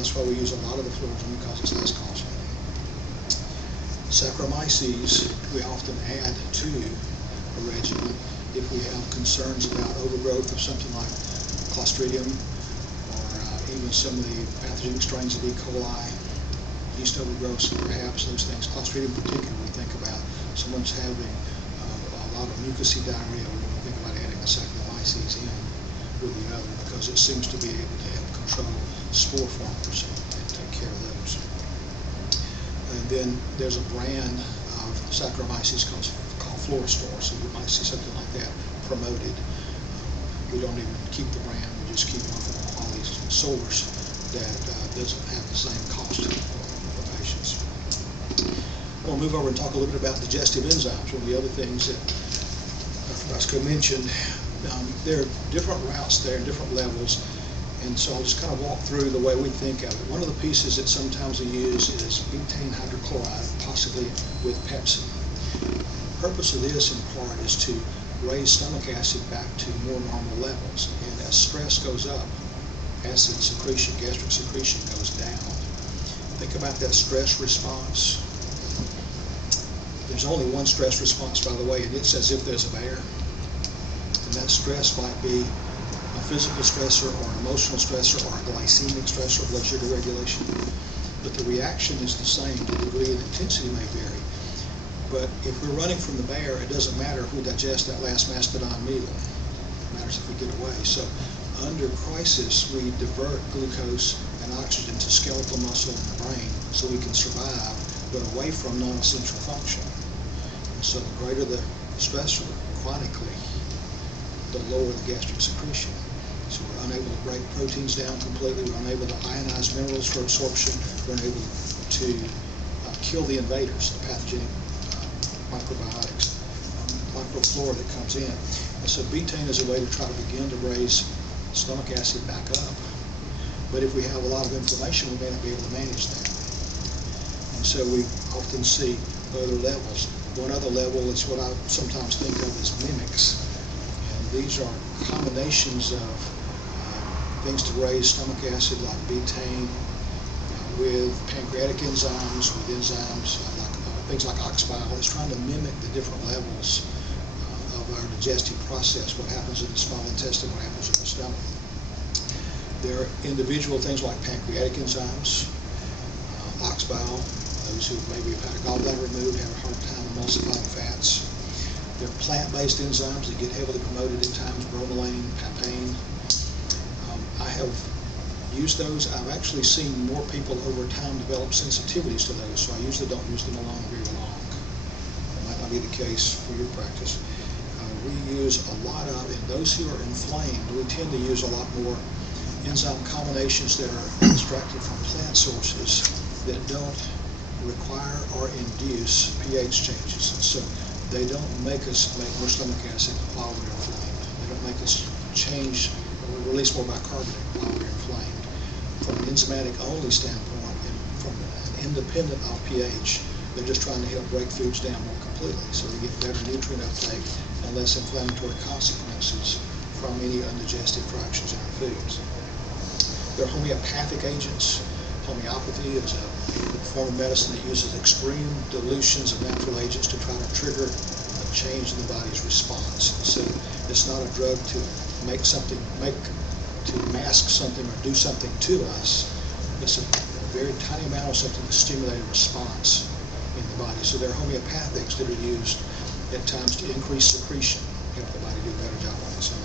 that's why we use a lot of the fluorine because it's less costly. Saccharomyces we often add to a regimen if we have concerns about overgrowth of something like Clostridium or even some of the pathogenic strains of E. coli, yeast overgrowth, perhaps those things. Clostridium particularly, we think about someone's having a lot of mucousy diarrhea, we want to think about adding a Saccharomyces in with the other because it seems to be able to help control spore formers and take care of those. And then there's a brand of Saccharomyces called Fluorostor, so you might see something like that promoted. We don't even keep the brand, we just keep one for the quality source that doesn't have the same cost for patients. We'll move over and talk a little bit about digestive enzymes. One of the other things that Roscoe mentioned, there are different routes there, different levels, and so I'll just kind of walk through the way we think of it. One of the pieces that sometimes we use is betaine hydrochloride, possibly with Pepsin. The purpose of this in part is to raise stomach acid back to more normal levels, and as stress goes up, acid secretion, gastric secretion goes down. Think about that stress response. There's only one stress response, by the way, and it's as if there's a bear. And that stress might be a physical stressor or an emotional stressor or a glycemic stressor, blood sugar regulation. But the reaction is the same. The degree and intensity may vary. But if we're running from the bear, it doesn't matter if we digest that last mastodon meal. It matters if we get away. So under crisis, we divert glucose and oxygen to skeletal muscle in the brain so we can survive, but away from non-essential function. And so the greater the stressor chronically, the lower the gastric secretion. So we're unable to break proteins down completely, we're unable to ionize minerals for absorption, we're unable to kill the invaders, the pathogenic microbiotics, microflora that comes in. And so betaine is a way to try to begin to raise stomach acid back up. But if we have a lot of inflammation, we may not be able to manage that. And so we often see other levels. One other level is what I sometimes think of as mimics. And these are combinations of things to raise stomach acid like betaine with pancreatic enzymes, with enzymes like things like oxbile. It's trying to mimic the different levels of our digestive process, what happens in the small intestine, what happens in the stomach. There are individual things like pancreatic enzymes, oxbile, those who maybe have had a gallbladder removed have a hard time emulsifying fats. There are plant-based enzymes that get heavily promoted at times, bromelain, papain. I have used those. I've actually seen more people over time develop sensitivities to those, so I usually don't use them alone very long. That might not be the case for your practice. We use a lot of, and those who are inflamed, we tend to use a lot more enzyme combinations that are extracted from plant sources that don't require or induce pH changes. So they don't make us make more stomach acid while we're inflamed. They don't make us change or release more bicarbonate while we're inflamed. From an enzymatic only standpoint and from an independent of pH, they're just trying to help break foods down more completely so we get better nutrient uptake and less inflammatory consequences from any undigested fractions in our foods. There are homeopathic agents. Homeopathy is a form of medicine that uses extreme dilutions of natural agents to try to trigger a change in the body's response. So it's not a drug to make something, to mask something or do something to us. It's a very tiny amount of something to stimulate a response in the body. So there are homeopathics that are used at times to increase secretion, help the body do a better job on its own.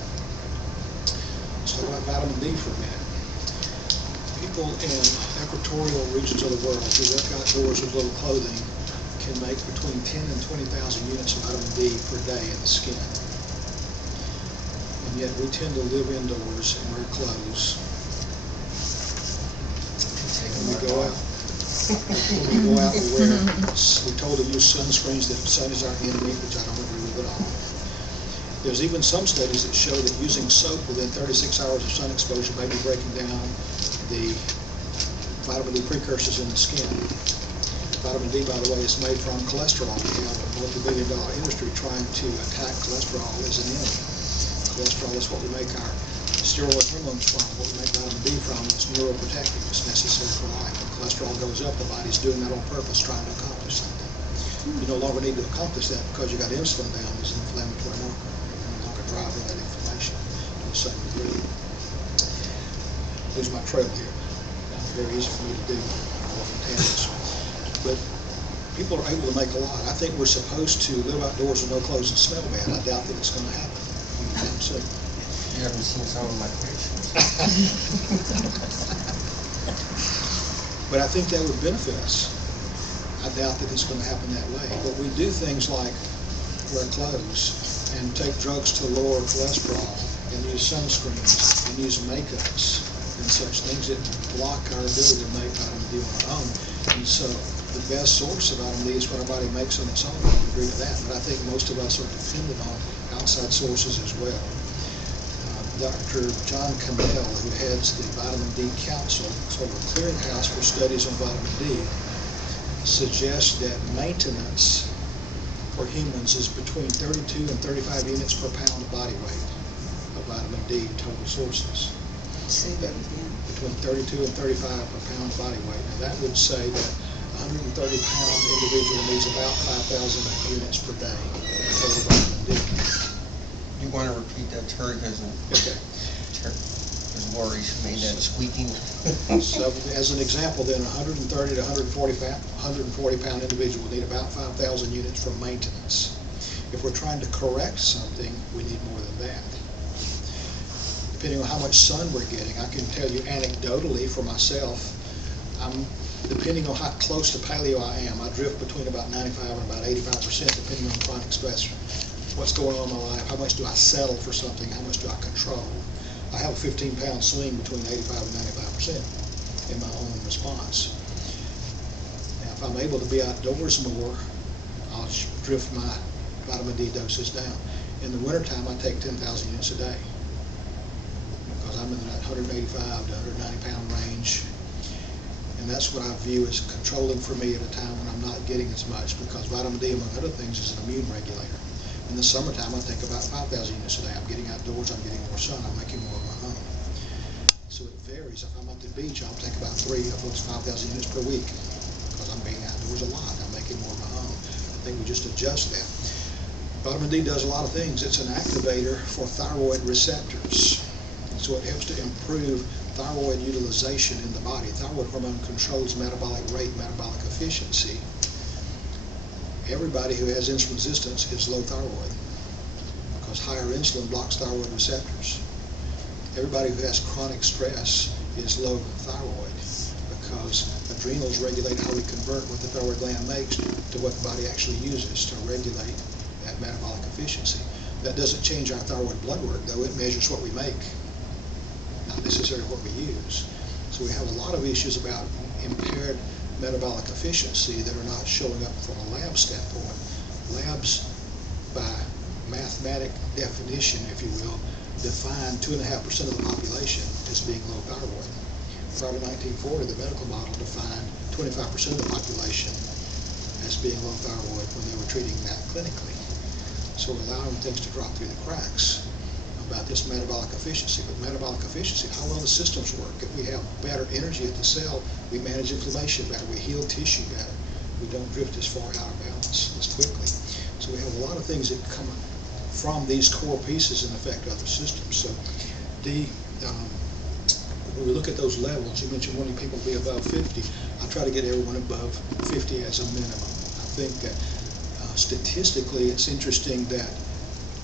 Let's talk about vitamin D for a minute. People in equatorial regions of the world who work outdoors with little clothing can make between 10 and 20,000 units of vitamin D per day in the skin. And yet we tend to live indoors and wear clothes. When we go out, we're told to use sunscreens, that the sun is our enemy, which I don't agree with at all. There's even some studies that show that using soap within 36 hours of sun exposure may be breaking down the vitamin D precursors in the skin. Vitamin D, by the way, is made from cholesterol. We have a multi-billion-dollar industry trying to attack cholesterol as an enemy. Cholesterol is what we make our steroid hormones from. What we make vitamin D from is neuroprotective. It's necessary. necessary for life. When cholesterol goes up, the body's doing that on purpose, trying to accomplish something. You no longer need to accomplish that because you got insulin down as an inflammatory marker. You're no longer driving that inflammation to the same degree. Lose my trail here. Very easy for me to do, often tangents. But people are able to make a lot. I think we're supposed to live outdoors with no clothes and smell bad. I doubt that it's going to happen anytime soon. You haven't seen some of my pictures. But I think that would benefit us. I doubt that it's going to happen that way. But we do things like wear clothes and take drugs to lower cholesterol and use sunscreens and use makeups and such things that block our ability to make vitamin D on our own. And so the best source of vitamin D is what our body makes on its own. I agree with that. But I think most of us are dependent on outside sources as well. Dr. John Cannell, who heads the Vitamin D Council, sort of a clearinghouse for studies on vitamin D, suggests that maintenance for humans is between 32 and 35 units per pound of body weight of vitamin D total sources. Say that again. Between 32 and 35 per pound of body weight. Now that would say that a 130-pound individual needs about 5,000 units per day of total vitamin D. You want to repeat that, Terry, because Okay. there's worries made that squeaking. So as an example, then 130 to 140-pound individual will need about 5,000 units for maintenance. If we're trying to correct something, we need more than that. Depending on how much sun we're getting, I can tell you anecdotally for myself, depending on how close to paleo I am, I drift between about 95 and about 85% depending on chronic stress. What's going on in my life, how much do I settle for something, how much do I control? I have a 15-pound swing between 85 and 95% in my own response. Now, if I'm able to be outdoors more, I'll drift my vitamin D doses down. In the wintertime, I take 10,000 units a day because I'm in that 185 to 190-pound range. And that's what I view as controlling for me at a time when I'm not getting as much, because vitamin D, among other things, is an immune regulator. In the summertime, I take about 5,000 units a day. I'm getting outdoors, I'm getting more sun, I'm making more of my own. So it varies. If I'm at the beach, I'll take about 3 of those 5,000 units per week because I'm being outdoors a lot. I'm making more of my own. I think we just adjust that. Vitamin D does a lot of things. It's an activator for thyroid receptors. So it helps to improve thyroid utilization in the body. Thyroid hormone controls metabolic rate, metabolic efficiency. Everybody who has insulin resistance is low thyroid because higher insulin blocks thyroid receptors. Everybody who has chronic stress is low thyroid because adrenals regulate how we convert what the thyroid gland makes to what the body actually uses to regulate that metabolic efficiency. That doesn't change our thyroid blood work, though. It measures what we make, not necessarily what we use. So we have a lot of issues about impaired metabolic efficiency that are not showing up from a lab standpoint. Labs, by mathematic definition, if you will, define 2.5% of the population as being low thyroid. Prior to 1940, the medical model defined 25% of the population as being low thyroid when they were treating that clinically. So we're allowing things to drop through the cracks about this metabolic efficiency. But metabolic efficiency, how well the systems work. If we have better energy at the cell, we manage inflammation better, we heal tissue better, we don't drift as far out of balance as quickly. So we have a lot of things that come from these core pieces and affect other systems. So when we look at those levels, you mentioned wanting people to be above 50. I try to get everyone above 50 as a minimum. I think that statistically it's interesting that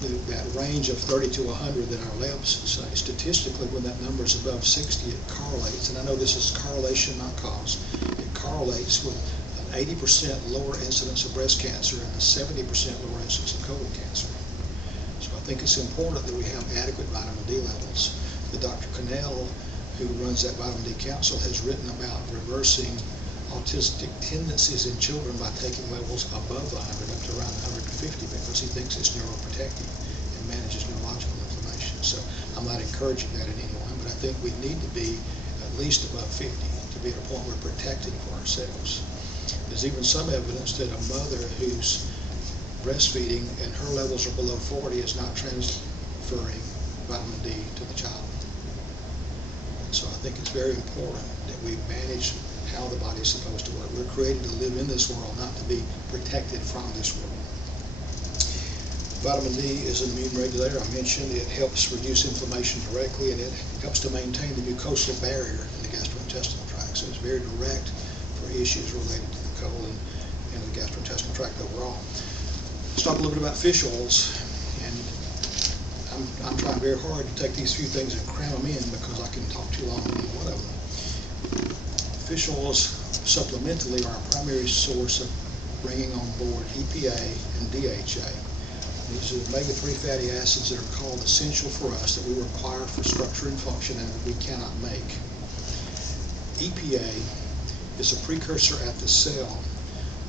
that range of 30 to 100 that our labs say, statistically when that number is above 60, it correlates, and I know this is correlation, not cause, it correlates with an 80% lower incidence of breast cancer and a 70% lower incidence of colon cancer. So I think it's important that we have adequate vitamin D levels. The Dr. Cannell, who runs that Vitamin D Council, has written about reversing autistic tendencies in children by taking levels above 100 up to around 150 because he thinks it's neuroprotective and manages neurological inflammation. So I'm not encouraging that in anyone, but I think we need to be at least above 50 to be at a point where we're protecting for ourselves. There's even some evidence that a mother who's breastfeeding and her levels are below 40 is not transferring vitamin D to the child. And so I think it's very important that we manage how the body is supposed to work. We're created to live in this world, not to be protected from this world. Vitamin D is an immune regulator. I mentioned it helps reduce inflammation directly, and it helps to maintain the mucosal barrier in the gastrointestinal tract. So it's very direct for issues related to the colon and the gastrointestinal tract overall. Let's talk a little bit about fish oils. And I'm trying very hard to take these few things and cram them in because I can talk too long on one of them. Fish oils supplementally are a primary source of bringing on board EPA and DHA. These are omega-3 fatty acids that are called essential for us, that we require for structure and function, and that we cannot make. EPA is a precursor at the cell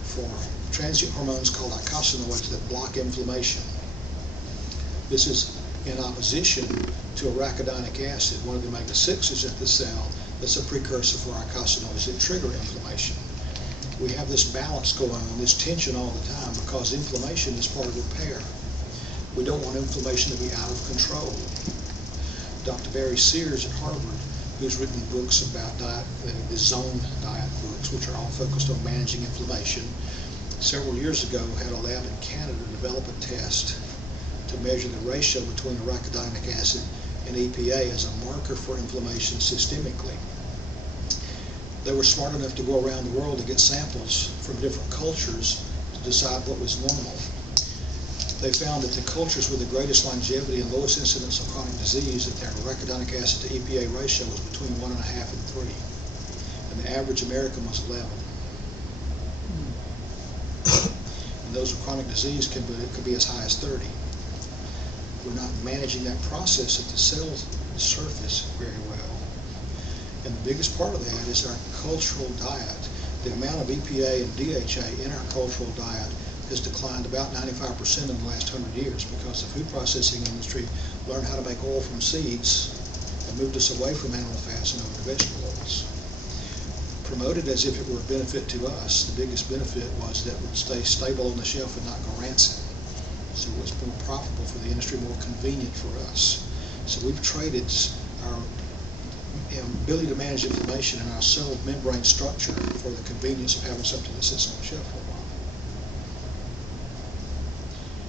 for transient hormones called eicosanoids that block inflammation. This is in opposition to arachidonic acid, one of the omega-6s at the cell, that's a precursor for eicosanoids that trigger inflammation. We have this balance going on, this tension all the time, because inflammation is part of repair. We don't want inflammation to be out of control. Dr. Barry Sears at Harvard, who's written books about diet, the Zone diet books, which are all focused on managing inflammation, several years ago had a lab in Canada develop a test to measure the ratio between arachidonic acid and EPA as a marker for inflammation systemically. They were smart enough to go around the world to get samples from different cultures to decide what was normal. They found that the cultures with the greatest longevity and lowest incidence of chronic disease, that their arachidonic acid to EPA ratio was between 1.5 and 3. And the average American was 11. And those with chronic disease could be as high as 30. We're not managing that process at the cell surface very well. And the biggest part of that is our cultural diet. The amount of EPA and DHA in our cultural diet has declined about 95% in the last 100 years because the food processing industry learned how to make oil from seeds and moved us away from animal fats and over to vegetable oils. Promoted as if it were a benefit to us, the biggest benefit was that it would stay stable on the shelf and not go rancid. So it was more profitable for the industry, more convenient for us. So we've traded our ability to manage inflammation and our cell membrane structure for the convenience of having something that sits on the shelf.